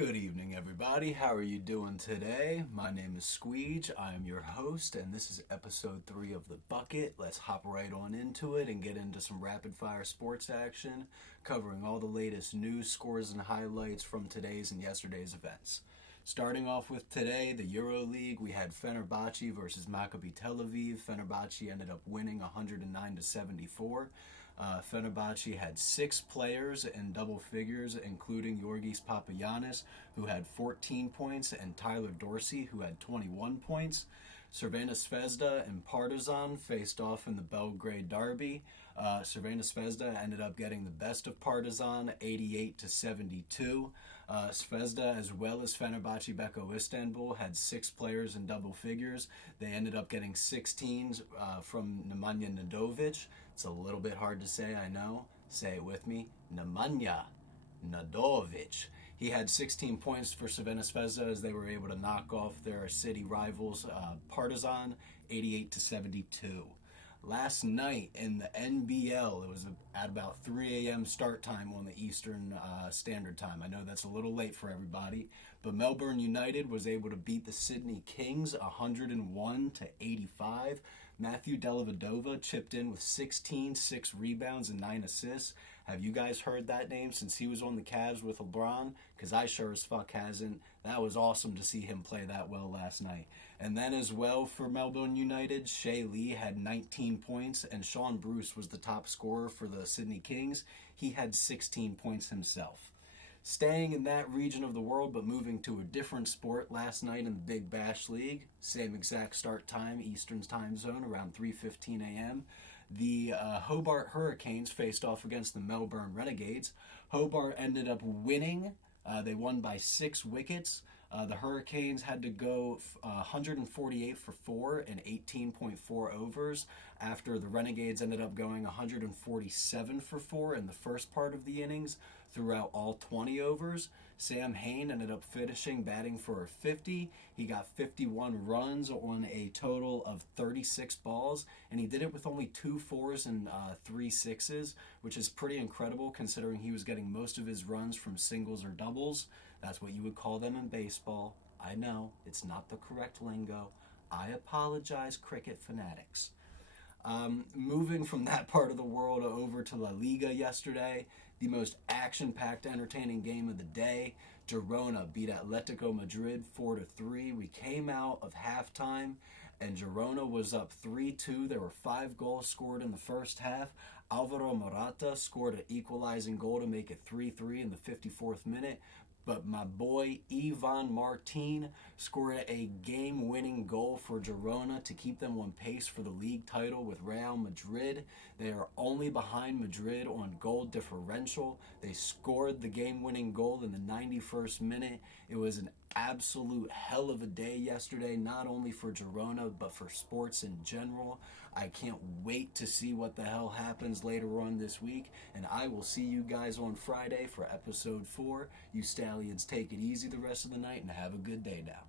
Good evening, everybody. How are you doing today? My name is Squeege. I am your host, and this is episode 3 of The Bucket. Let's hop right on into it and get into some rapid-fire sports action, covering all the latest news, scores, and highlights from today's and yesterday's events. Starting off with today, the EuroLeague, we had Fenerbahce versus Maccabi Tel Aviv. Fenerbahce ended up winning 109-74. Fenerbahce had 6 players in double figures, including Yorgis Papagiannis, who had 14 points, and Tyler Dorsey, who had 21 points. Crvena Zvezda and Partizan faced off in the Belgrade derby. Crvena Zvezda ended up getting the best of Partizan, 88-72. Zvezda, as well as Fenerbahce Beko Istanbul, had 6 players in double figures. They ended up getting 16s from Nemanja Nedovic. It's a little bit hard to say, I know. Say it with me. Nemanja Nedovic. He had 16 points for Crvena Zvezda as they were able to knock off their city rivals Partizan 88-72. Last night in the NBL, it was at about 3 a.m. start time on the Eastern Standard Time. I know that's a little late for everybody, but Melbourne United was able to beat the Sydney Kings 101-85. Matthew Dellavedova chipped in with 16, 6 rebounds, and 9 assists. Have you guys heard that name since he was on the Cavs with LeBron? Because I sure as fuck hasn't. That was awesome to see him play that well last night. And then as well for Melbourne United, Shea Lee had 19 points, and Sean Bruce was the top scorer for the Sydney Kings. He had 16 points himself. Staying in that region of the world, but moving to a different sport, last night in the Big Bash League, same exact start time, Eastern time zone, around 3:15 a.m., the Hobart Hurricanes faced off against the Melbourne Renegades. Hobart ended up winning. They won by 6 wickets. The Hurricanes had to go 148 for 4 in 18.4 overs after the Renegades ended up going 147 for 4 in the first part of the innings throughout all 20 overs. Sam Hain ended up finishing batting for a 50. He got 51 runs on a total of 36 balls, and he did it with only 2 fours and 3 sixes, which is pretty incredible considering he was getting most of his runs from singles or doubles. That's what you would call them in baseball. I know, it's not the correct lingo. I apologize, cricket fanatics. Moving from that part of the world over to La Liga yesterday, the most action-packed, entertaining game of the day. Girona beat Atletico Madrid 4-3. We came out of halftime, and Girona was up 3-2. There were 5 goals scored in the first half. Alvaro Morata scored an equalizing goal to make it 3-3 in the 54th minute. But my boy Ivan Martin scored a game-winning goal for Girona to keep them on pace for the league title with Real Madrid. They are only behind Madrid on goal differential. They scored the game-winning goal in the 91st minute. It was an absolute hell of a day yesterday, not only for Girona, but for sports in general. I can't wait to see what the hell happens later on this week, and I will see you guys on Friday for episode 4. You Stallions take it easy the rest of the night and have a good day now.